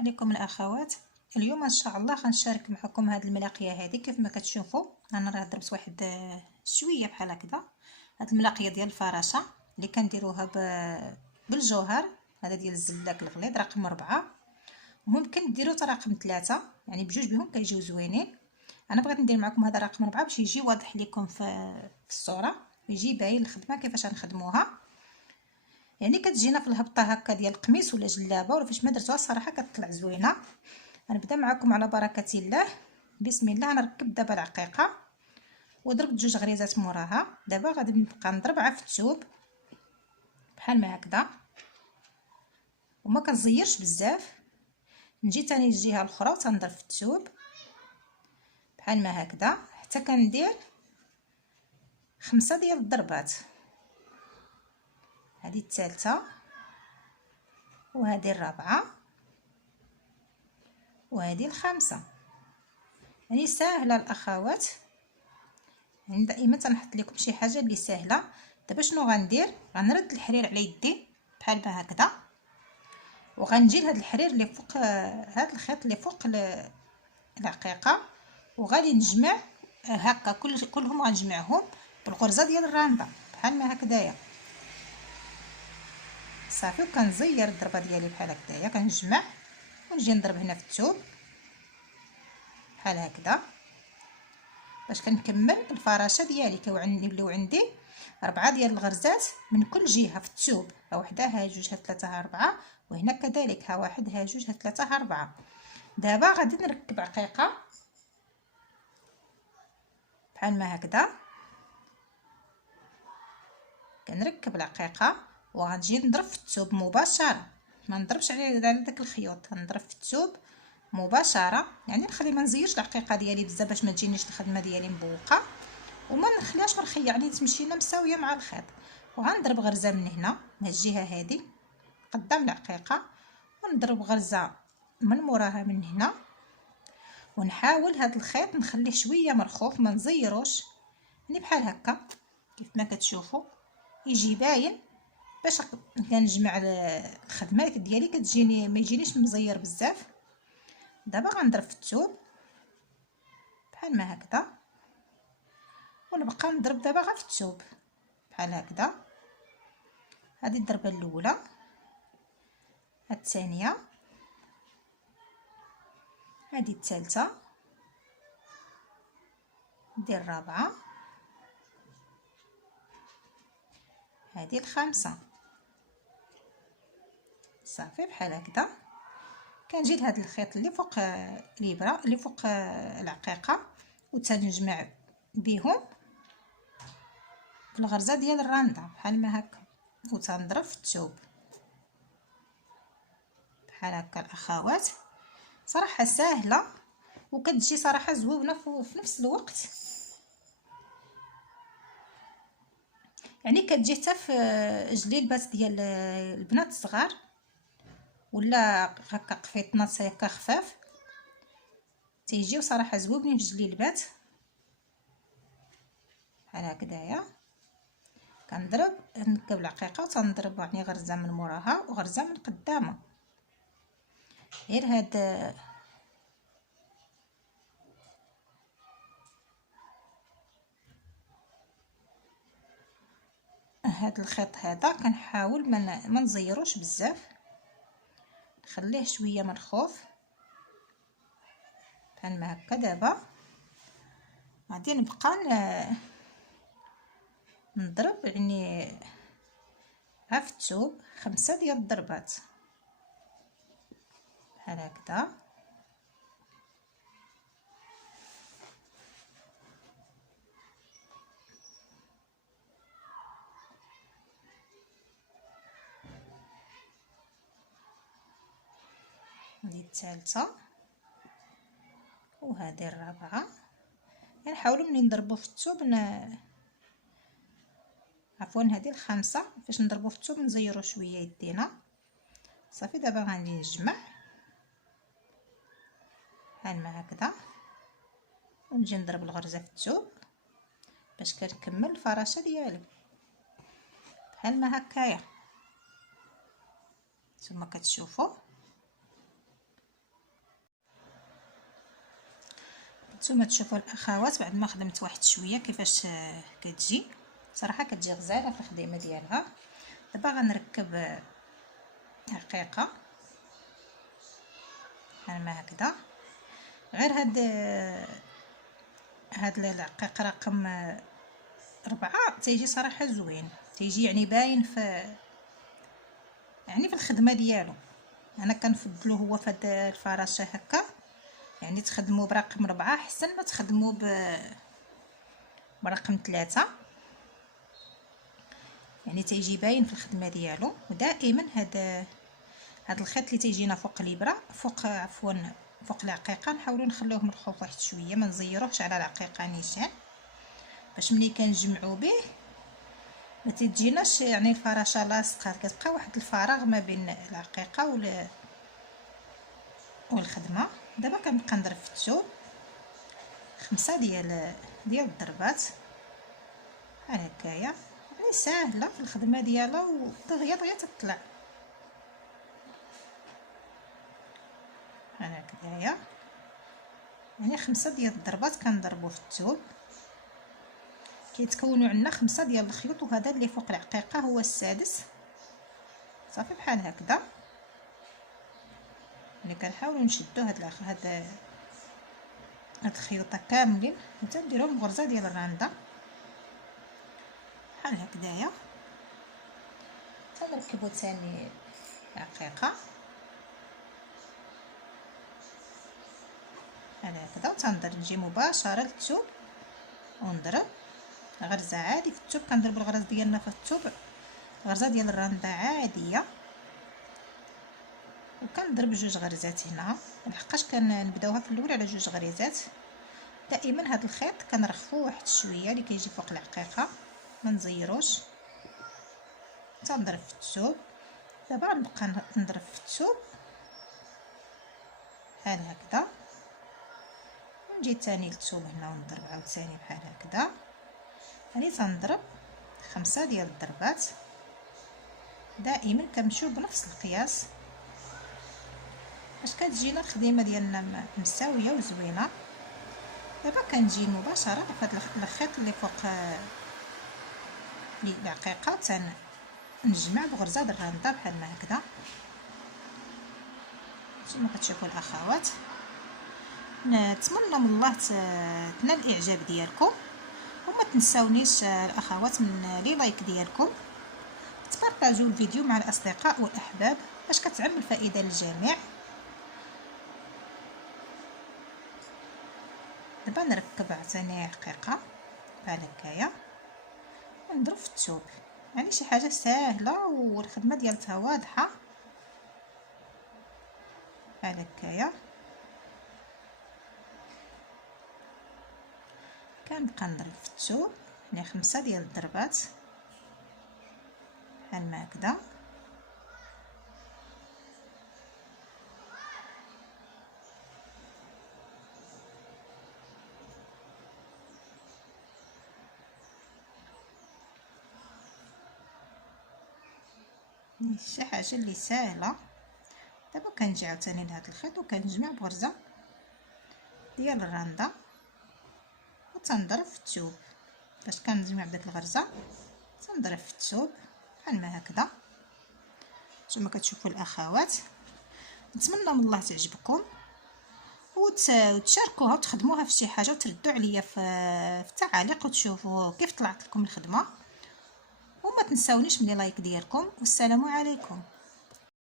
عليكم الاخوات. اليوم ان شاء الله غنشارك معكم هذه الملاقيه هذه. كيف ما كتشوفوا انا راه درت واحد شويه بحال هكذا. هذه الملاقيه ديال الفراشه اللي كنديروها بالجوهر، هذا ديال الزلاك الغليظ رقم 4. ممكن ديروا حتى رقم 3، يعني بجوج بهم كيجيو زوينين. انا بغيت ندير معكم هذا رقم 4 باش يجي واضح لكم في الصوره، يجي باين الخدمه كيفاش غنخدموها. يعني كتجينا في الهبطه هكا ديال القميص ولا جلابه ولا فاش ما درتوها الصراحه كتطلع زوينه. غنبدا معكم على بركه الله. بسم الله. نركب دابا العقيقه وضربت جوج غريزات موراها. دابا غادي نبقى نضربها في الثوب بحال ما هكذا وما كنزيرش بزاف. نجي تاني الجهه الاخرى وتنضرب في الثوب بحال ما هكذا حتى كندير 5 ديال الضربات. هذه الثالثه وهذه الرابعه وهذه الخامسه. يعني ساهله الاخوات، يعني دائما تنحط لكم شي حاجه اللي سهله. دابا شنو غندير؟ غنرد الحرير على يدي بحال هكذا وغنجي لهاد الحرير اللي فوق هاد الخيط اللي فوق العقيقه وغادي نجمع هكا كلهم غنجمعهم بالغرزه ديال الرانده بحال ما هكذايا صافي. وكنزير الضربه ديالي بحال هكذايا، كنجمع ونجي نضرب هنا في الثوب بحال هكذا باش كنكمل الفراشه ديالي. كيوليو عندي 4 ديال الغرزات من كل جهه في الثوب، ها وحده ها جوج ها ثلاثه ها 4، وهنا كذلك ها 1 ها جوج ها ثلاثه ها 4. دابا غادي نركب عقيقه بحال ما هكذا. كنركب العقيقه وغنجي نضرب في الثوب مباشره، ما نضربش على داك الخيوط، نضرب في الثوب مباشره. يعني نخلي ما نزيرش العقيقه ديالي بزاف باش ما تجينيش الخدمه ديالي مبوقه وما نخليهاش مرخيه، يعني تمشينا مساويه مع الخيط. وغنضرب غرزه من هنا من الجهه هذه قدام العقيقه ونضرب غرزه من موراها من هنا ونحاول هذا الخيط نخليه شويه مرخوف ما نزيروش، يعني بحال هكا كيف ما كتشوفوا يجي باين باش كنجمع الخدمه ديالي كتجيني ما يجينيش مزير بزاف. دابا غنضرب في الثوب بحال ما هكذا ونبقى نضرب دابا غير في الثوب بحال هكذا. هذه الضربه الاولى، الثانيه، هذه الثالثه، هذه الرابعه، هذه الخامسه. صافي بحال هكذا. كنجي لهذا الخيط اللي فوق الابره اللي فوق العقيقه وتنجمع بهم بالغرزه ديال الرانده بحال ما هكا وتنضرب في الثوب بحال هكا. الاخوات صراحه ساهله وكتجي صراحه زوينه في نفس الوقت، يعني كتجي حتى في جليبات ديال البنات الصغار ولا هكا قفيطنات هكا خفاف تيجيو صراحه زوينين في جليبات بحال هكذايا. كنضرب نركب العقيقه وتنضرب يعني غرزه من موراها وغرزه من قدامها. غير هاد الخيط هذا كنحاول ما نزيروش بزاف، نخليه شويه مرخوف بحال ما هكا. دابا غادي نبقى نضرب يعني ها في الثوب 5 ديال الضربات بحال هكذا. هذه الثالثه وهذه الرابعه. يعني نحاولوا ملي نضربوا في الثوب عفوا هذه الخامسه فاش نضربوا في الثوب نزيروا شويه يدينا. صافي دابا غادي نجمع بحال ما هكذا ونجي نضرب الغرزه في الثوب باش كنكمل الفراشه ديالي بحال ما هكايا ثم كتشوفوا. نتوما تشوفوا الاخوات بعد ما خدمت واحد شويه كيفاش كتجي. صراحه كتجي غزاله في الخديمه ديالها. دابا غنركب عقيقه بحال ما هكذا. غير هاد العقيق رقم 4 تيجي صراحه زوين، تيجي يعني باين في الخدمه ديالو. انا كنفضلو هو في هاد الفراشه هكا، يعني تخدموا برقم 4 احسن ما تخدموا برقم 3، يعني تيجي باين في الخدمه ديالو. ودائما هاد الخيط اللي تيجينا فوق الابره فوق العقيقه نحاولوا نخلوه مرخوف واحد شويه، ما نزيروهش على العقيقه نيشان، باش ملي كنجمعوا به ما تجيناش يعني الفراشه لاصقه، كتبقى واحد الفراغ ما بين العقيقه والخدمه. دابا كنبقى نضرب في الثوب 5 ديال الضربات بحال هكايا، يعني ساهله في الخدمه ديالها ودغيا تطلع بحال هكايا. يعني 5 ديال الضربات كنضربو في الثوب، كيتكونوا عندنا 5 ديال الخيوط، وهذا اللي فوق العقيقه هو السادس. صافي بحال هكذا. ملي كنحاولوا نشدوا هاد الخيوطه كاملين حتى نديرهم غرزه ديال الرانده بحال هكذايا. تنركبوا ثاني عقيقه بحال هكذا، وتنضرب نجي مباشره للثوب ونضرب غرزه عادي في الثوب. كنضرب الغرز ديالنا في الثوب غرزه ديال الرانده عاديه، وكنضرب 2 غرزات هنا، لحقاش كنبداوها في الاول على 2 غرزات. دائما هذا الخيط كنرخفوه واحد شويه اللي كيجي فوق العقيقه، ما نزيروش. تنضرب في الثوب. دابا غنبقى نضرب في الثوب بحال هكذا، ونجي ثاني للثوب هنا ونضرب عاوتاني بحال هكذا. يعني تنضرب 5 ديال الضربات. دائما كنمشيو بنفس القياس باش كتجينا الخديمه ديالنا مساويه وزوينه. دابا كنجي مباشره في هذا الخيط اللي فوق العقيقه، نجمع بغرزه د الرانده بحال ما هكذا كما كتشوفوا الاخوات. نتمنى من الله تنال الاعجاب ديالكم، وما تنساونيش الاخوات من لي لايك ديالكم، تبارطاجوا الفيديو مع الاصدقاء والاحباب باش كتعم الفائده للجميع. دابا نركب عاوتاني عقيقه بحال هكايا ونضرب في الثوب. يعني شي حاجه ساهله والخدمه ديالتها واضحه بحال هكايا. كنبقى نضرب في الثوب يعني 5 ديال الضربات بحال ما هكذا. شي حاجه اللي ساهله. دابا كنجي عاوتاني لهاد الخيط وكنجمع بغرزه ديال الرانده وتنضرب في الثوب. باش كنجمع بداك الغرزه تنضرب في الثوب بحال ما هكذا كما كتشوفوا الاخوات. نتمنى من الله تعجبكم وتشاركوها وتخدموها في شي حاجه، وتردوا عليا في التعاليق وتشوفوا كيف طلعت لكم الخدمه. وما تنساونيش من لايك ديالكم، والسلام عليكم.